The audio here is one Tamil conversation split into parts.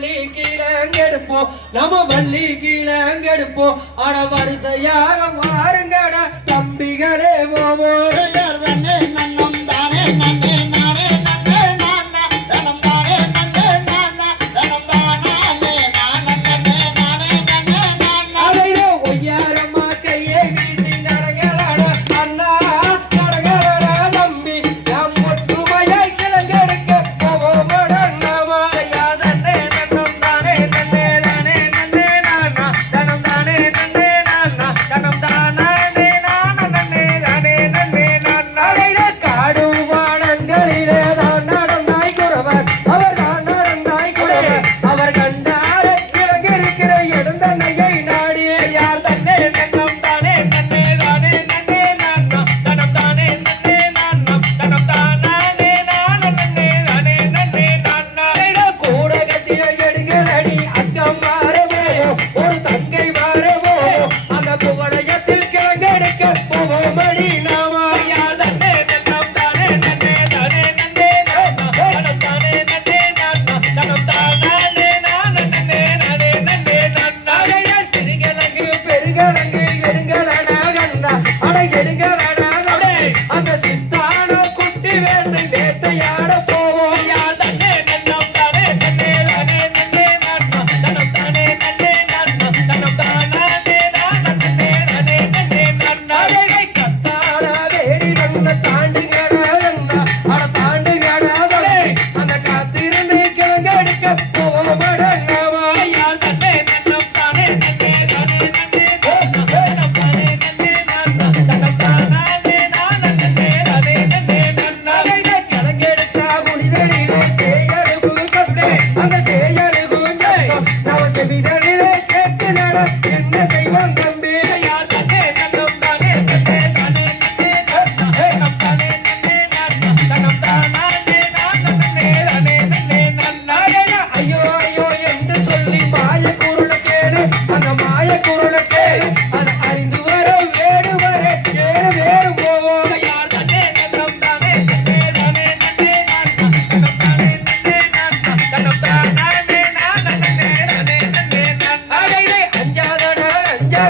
வள்ளி கீழங்கெடுப்போம். நம்ம வள்ளி கீழங்கெடுப்போம். ஆனா வரிசையாக வாருங்கடா தம்பிகளே போவோம் ¡Gracias, Iván!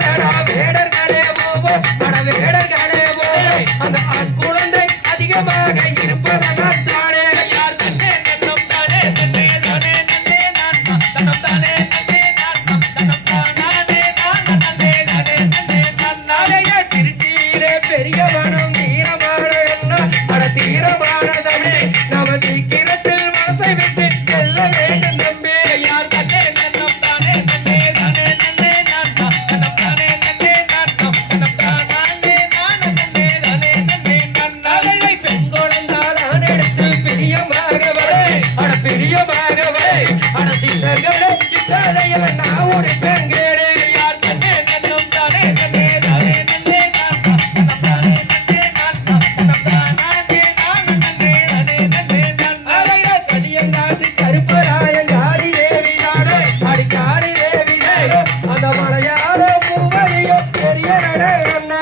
வேடர்களே போவோம் பட வேடர்களே போவோம் அந்த ஆண் குழந்தை அதிகமாக இருப்பதனால் தானே யார் தன்னே தன்னம் தானே தன்னே தானே தன்னே நான் தன்னம் தானே தன்னே நான் தன்னம் தானே நான் தன்னே தானே தன்னே அட அந்த மலையாள மூவரையும் பெரிய நட என்ன